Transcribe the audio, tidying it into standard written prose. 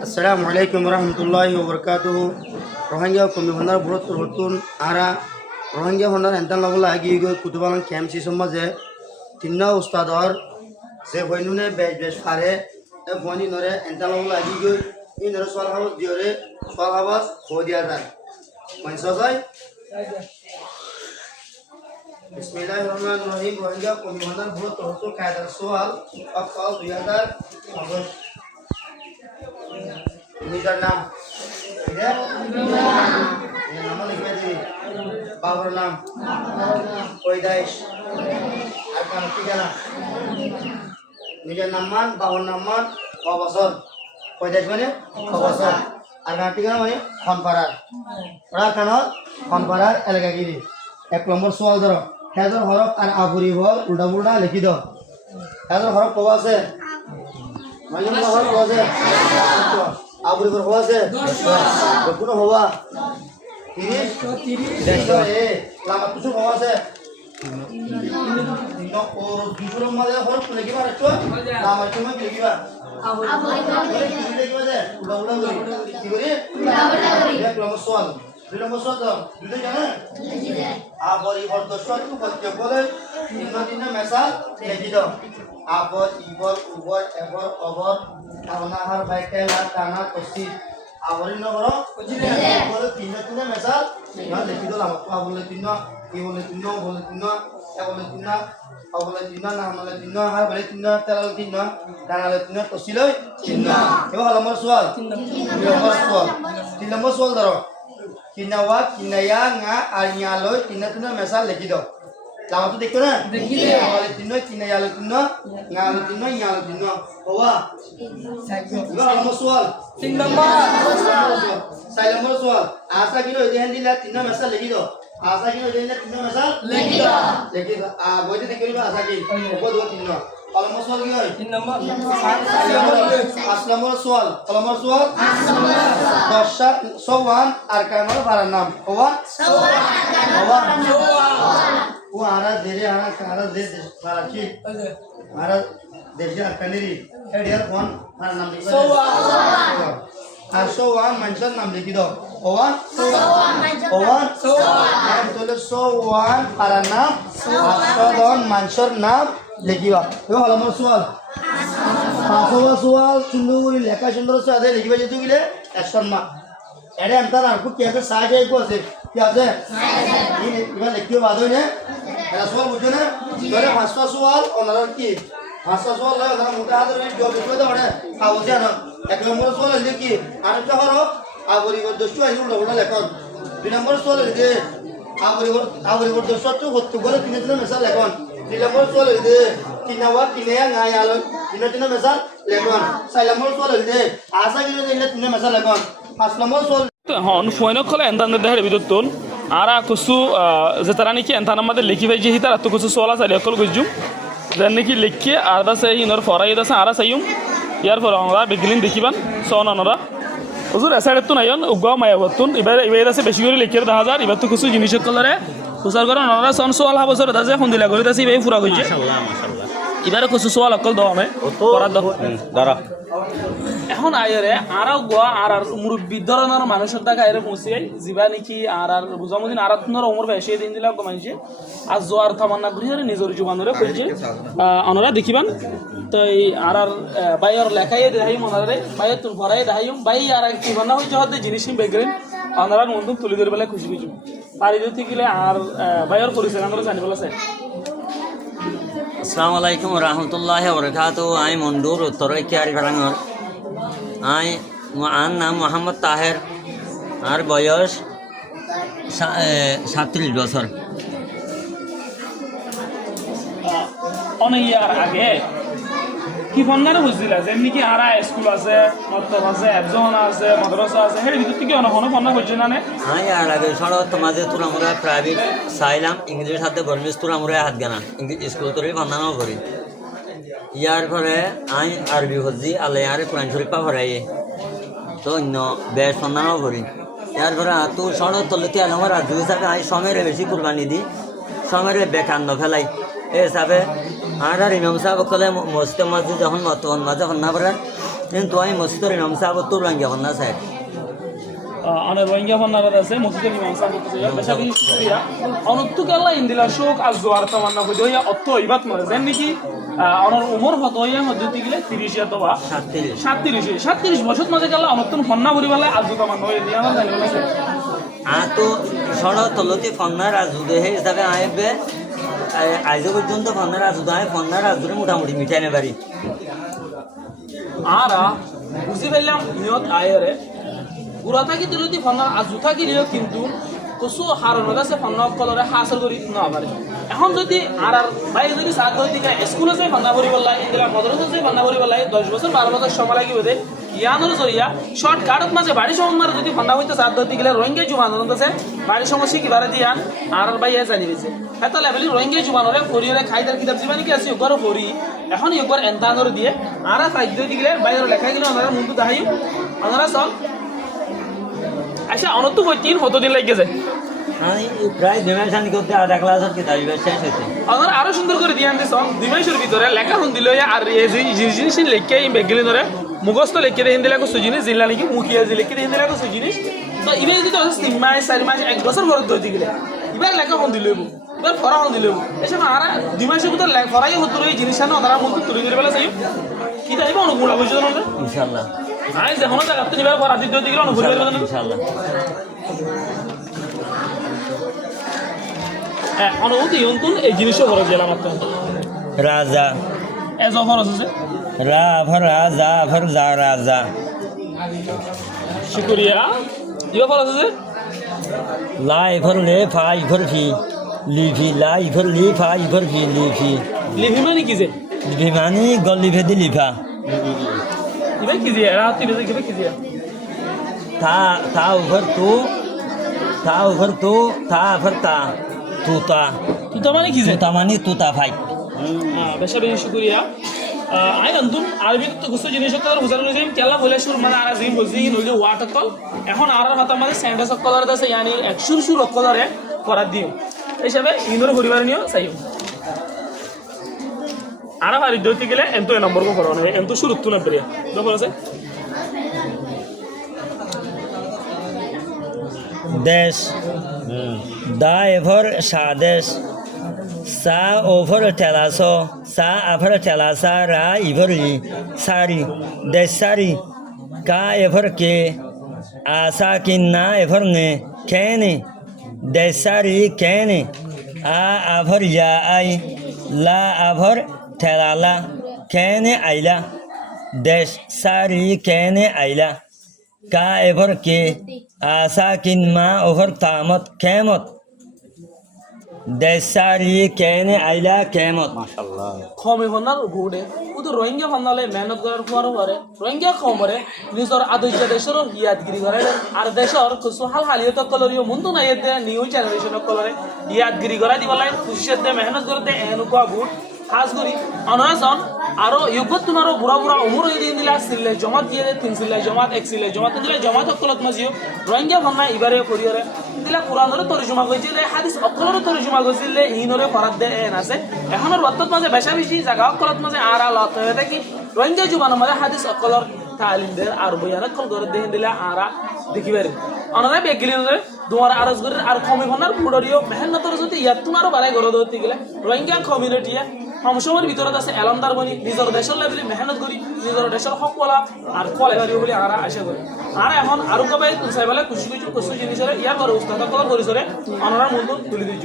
Assalamualaikum warahmatullahi wabarakatuh. Rohingya kami benar burut turutun ara Rohingya benar entan lagu lagi go kutubalan KMC semaje tinna ustador se boinune bej fare e boni nore entan lagu lagi go in nore swal hawas diore swal hawas khodiya dan mansazai Bismillahirrahmanirrahim. Rohingya kami benar burut turutun kaidar soal akal 2000 নিজের নাম নাম লিখবে দিবি বাবার নাম কৈদাইশ আর কার ঠিকানা নিজের নাম মান বাবার নাম মান অবসর কৈদাইশ মানে অবসর আর কার ঠিকানা মানে খনপাড়ার ওরা কেন খনপাড়ার এলাকাগিরি 1 নম্বর সোয়াল ধরো হেজর হরফ আর আবুরি বল উল্টা পুল্টা লিখি দাও হেজর হরফ কবা আছে মাঝে হরফ কবা আছে আবুরি বল কবা আছে 10 কোনো হওয়া 30 এ লামা কিছু হওয়া আছে তিনো ও দুপুর মধ্যে হরফ লিখিবা রাখছো লামা তুমি লিখিবা আবুরি লিখিবা দে উল্টা উল্টা করি কি করি উল্টা উল্টা করি 1 নম্বর সোয়াল 2 নম্বর সোয়াল দুটো জানা আবর ইবর দশট উপত্য বলে তিন মেসাল লিখি দাও আবর ইবর উবর এবর অবর কানাহার বাইকেলা কানা তসি আবরি নগর বলে তিন মেসাল লিখি দাও আমাকে বলে তিন কি বলে তিন বলে তিন এ বলে তিন অবলে তিন না বলে তিন হার বলে তিন তেরাল তিন ডানালে তিন তসি লই তিন এবার নম্বর সোয়াল 3 নম্বর সোয়াল ধরো Kinawa, kinaya, nga, aryaloy, tinatuna mesal lagi do. Lama tu dekho na? Dekhi de. Awal tino, kinaya lo tino, nga lo tino, nya lo tino. Bawa. Iba nomor soal. 3 nombor. Sai nomor soal. Asa kilo ide handi la tino mesal lagi do. Asa kilo ide handi tino mesal lagi do. Lagi do. Boy tu dekho iba asa ki. Opo do tino. Nomor soal ki hoy? 3 nombor. 8 নম্বর সোয়াল নম্বর সোয়াল 10 Schwann আরকানুল ফারার নাম Schwann ও আরা দেরে আরা দে ফারা কি আরা দেশে আরকানেরি এডিয়ার কোন ফারার নাম লিখবা Schwann আর Schwann মানুষের নাম লিখি দাও সোয়ান সোয়ান তাহলে সোয়ান ফারার নাম আসদন মানুষের নাম লিখিবা এবার নম্বর সোয়াল পাঁচवा সোয়াল সুন্দর লেখা সুন্দর আছে আদে লিখিবা যেতে গিলে 100 মার্ক এরে আনতার আর কি আছে সাইজ আইকো আছে কি আছে এই এবার লিখিবা বাদ হইনে এরা সোয়াল বুঝছো না ধরে পাঁচवा সোয়াল ওনার কি পাঁচवा সোয়াল লাগে না মোটা হাতের জব লিখবে তো ওরে আওছে না 1 নম্বর সোয়াল লিখি আরেকটা হলো আবরি দশটু আইলো ওটা লেখন 2 নম্বর সোয়াল লিখে আবরি দশটু হতে বলে তিন মেসাল লেখন 3 নম্বর সোয়াল লিখে Kinawa, kinaya, ngayalo, tina mesal lekon. Sai nomor soal lide. Asa kilo dile tina mesal lekon. 5 নম্বর soal. হন ফোনে কলে এন্তান দেহের বিদুন আরা কুসু যে তারা নাকি এন্তান আমাদের লিখি ভাই যে হিতার তো কুসু সোলা সারি কল গুজুম দেন নাকি লিখে আর দা সেই ইনর ফরাই দা আরা সাইম ইয়ার ফর আমরা বিগলিন দেখিবান সন অনরা হুজুর এসাইড তো নাইন উগা মায়াবতুন এবার আছে বেশি করে লিখে 10000 এবার তো কিছু জিনিস কলরে হুসার করে অনরা সন সোয়াল হাবসর দাজে ফোন দিলা করে দাসি ভাই পুরা কইছে মাশাআল্লাহ এবারে কিছু সোয়াল অকল দাও আমি করার দাঁড়া এখন আয়রে আরও গোয়া আর মুরব্বী ধরনের মানুষের টাকা এর পৌঁছে যাবা নাকি আর বুঝামুদিন আর আপনার ওমর বেশি দিন দিলা কমাইছে আর জোয়ার তামান্না করি নিজের জীবনরে কইছে অনরা দেখিবান তো এই আর বাইর লেখাই দেখাই মনারে বাইর তুল ভরাই দেখাইম বাই আর কি বানা হইছে হতে জিনিস বেগরেন অনরা মন্দুক তুলি ধরে বেলা খুশি খুশি পারি যদি গেলে আর বাইর করিছে আমরা জানি বলাছে আসসালামু আলাইকুম রহমতুল্লাহি ওয়া বারাকাতুহু আই মন্ডুর উত্তর কিয়ারি ভাড়াঙ্গর আই নাম মোহাম্মদ তাহের আর বয়স 37 বছর অনেক ইয়ার আগে কি ফোনগানে বুঝছিল যেমনি কি আর স্কুল আছে মক্তব আছে একজন আছে মাদ্রাসা আছে হের ভিতর থেকে অনেক ফোননা বুঝছে না হ্যাঁ আর আগে সড়ক তোমাদের তোর আমরা প্রাইভেট চাইলাম ইংরেজির সাথে গভর্নমেন্ট তোর আমরা হাত গানা ইংরেজি স্কুল তোরই ফোননাও করি ইয়ার পরে আই আরবি হজি আল্লাহ আর কোরআন শরীফ পড়াই তো অন্য বেশ ফোননাও করি ইয়ার পরে তো সড়ক তলতে আমার রাজু হিসাবে আই সময়ের বেশি কুরবানি দিই সময়ের বেকার ন ফেলাই এই হিসাবে আর ইমাম সাহেব কলে মসজিদ যখন মতন মাঝে হন্না পড়ে কিন্তু আমি মসজিদের ইমাম সাহেব তোর রঙিয়া বন্যা স্যার অনেক রোহিঙ্গা ফন্নারাত আছে মসজিদের ইমাম সাহেব করতেছে বেশা বেশি শুকরিয়া অনত্তু কাল্লা ইন্দিলা শোক আর জোয়ার তামান্না কই হইয়া অত্ত ইবাত মরে যেন নাকি অনর উমর হত হইয়া মধ্যে গেলে 30 ইয়া তোবা 37 বছর মাঝে গেল অনত্তুন ফন্না ভরিবালে আজু তামান্না হই দিয়া না জানি বলেছে তো সড়ক তলতে ফন্নার আজুদে হে হিসাবে আইবে আজ পর্যন্ত ফন্নার আজুদে আয় ফন্নার আজুরে মোটামুটি মিঠাই নেবারি আরা বুঝি পেলাম নিয়ত আয়রে গুড়া থাকি তুলতি ফন্নার আজু থাকি লিও কিন্তু কসু হারনের কাছে ফন্না কলরে হাসল করি না পারে এখন যদি আর ভাই যদি সাত ধর দিকে স্কুলে যাই ফন্না ভরি বললাই ইন্দিরা মদরসা যাই ফন্না ভরি বললাই 10 বছর 12 বছর সময় লাগিব দে ইয়ানোর জরিয়া শর্ট কাটত মাঝে বাড়ি সময় যদি ফন্না হইতে সাত ধর দিকে রোহিঙ্গা জুবান আছে বাড়ি সমস্যা কি বারে দিয়ান আর ভাই জানি দিছে এত লেভেলি রোহিঙ্গা জুবানরে ফরিরে খাইদার কিতাব জীবানি কি আছে ওগর ফরি এখন একবার এন্তানোর দিয়ে আর সাইড দিকে বাইরে লেখা গেলে ওনারা মুন্ডু দাহাই ওনারা সব আচ্ছা অনত্তু কই 3 দিন লাগে যায় আমি প্রায় 2 মাস আনি করতে আধা ক্লাসের কিতাব শেষ হইছে ওনারা আরো সুন্দর করে দিয়ে আনতে সব 2 মাসের ভিতরে লেখা হন দিল আর এই জিনিস লেখে এই বেগলি ধরে মুখস্থ লেখে দেন দিলা কো সুজিনিস জিল্লা নাকি মুখিয়া জি লেখে দেন দিলা কো সুজিনিস তো ইবে যদি 3 মাস 4 মাস 1 বছর ভর ধরে দিলে এবার লেখা হন দিল এবার ফরা হন দিল এসব আর 2 মাসের ভিতরে ফরাই হতো এই জিনিসটা না ওনারা মুখ তুলে দিলে বলে চাই কি যাইব অনুগুণ বুঝছো না ইনশাআল্লাহ আই যে হন জায়গা তুমি এবার ফরা দিতে দিলে অনুগুণ করবে না ইনশাআল্লাহ অনুমতি অন্তন এই জিনিসও খরচ দিলাম আপনার রাজা এজ খরচ আছে রা ভর রাজা ভর যা রাজা শুকরিয়া ইও খরচ আছে লাই ভর লে ফাই ভর ফি লিফি লাই ভর লি ফাই ভর ফি লিফি লিভি মানে কি যে লিফি মানে গলি ভেদি লিফা ইবে কি যে রাতে বেজে কি কি যে তা ভর তু তা ভর তু তা ভর তা তুতা তুই তো মানে কি যে তুতা মানে তুতা ভাই বেশা বেশি শুকরিয়া আই নতুন আরবি তো কিছু জিনিস তো বুঝানো যায় কেলা বলে সুর মানে আর জিম বলছি নইলে ওয়াটার কল এখন আর মাথা মানে সেন্টেন্স কলার আছে ইয়ানি এক সুর কলারে করা দিও হিসাবে ইনোর পরিবার নিও চাইও আর আর দিতে গেলে এত নম্বর কো করো না এত শুরু তো না বেরিয়া দেখো আছে দেশ দা এভর সাদেশ সা ওভর টেলাসো সা আভর টেলাসা রা ইভরি সারি দেশ সারি কা এভর কে আসা কিন্না এভর নে কেনে দেশ সারি কেনে আ আভর ইয়া আই লা আভর টেলালা কেনে আইলা দেশ সারি কেনে আইলা কা এভর কে আসা কিনমা ওভর তামত কেমত দেশারি কেনে আইলা কেমত মাশাআল্লাহ খমে হনার গুড়ে উদ রোহিঙ্গা ফান্নালে মেহনত করার পরও পরে রোহিঙ্গা খমরে নিজর আদর্শ দেশের ইয়াদগিরি করে আর দেশের কিছু হাল হালিয়ত কলরিও মন্দ নাই দে নিউ জেনারেশন কলরে ইয়াদগিরি করা দিবলাই খুশিয়ত দে মেহনত করতে এনুকা বুট খাস করি অনাজন আরো ইগত তুনারো বুড়া বুড়া উমর দিয়ে দিলা সিলে জমাত দিয়ে 3 সিলে জমাত 1 সিলে জমাত দিলে জমাত কলত মাজিও রোহিঙ্গা ফান্না ইবারে করিয়রে দিলা কুরআনের তরজমা কইছিলে হাদিস অকলর তরজমা কইছিলে ইনরে ফরাদ দে এন আছে এখনৰ বাতত মাঝে বেশা বেশি জায়গা অকলত মাঝে আর আলত হয়ে থাকি রোহিঙ্গা জুবান মাঝে হাদিস অকলর তালিম দে আর বয়ান কল করে দেন দিলা আরা দেখিবারে অনরা বেগলিনরে দুয়ার আরজ করে আর কমি ফনার পুডরিও মেহনতর যদি ইয়াত তোমারও বালাই গরদ হতে গেলে রোহিঙ্গা কমিউনিটিয়া সমসমের ভিতৰত আছে এলমদার বনি নিজের দেশের লেভেলে মেহনত করি নিজের দেশের হকওয়ালা আর কলে পারিব বলে আমরা আশা করি আর এখন আরো কবে চাইবেলে খুশি খুশি জিনিসের ইয়ার করে উস্তাদ কল করিছরে অনরার মূল্য তুলি দিই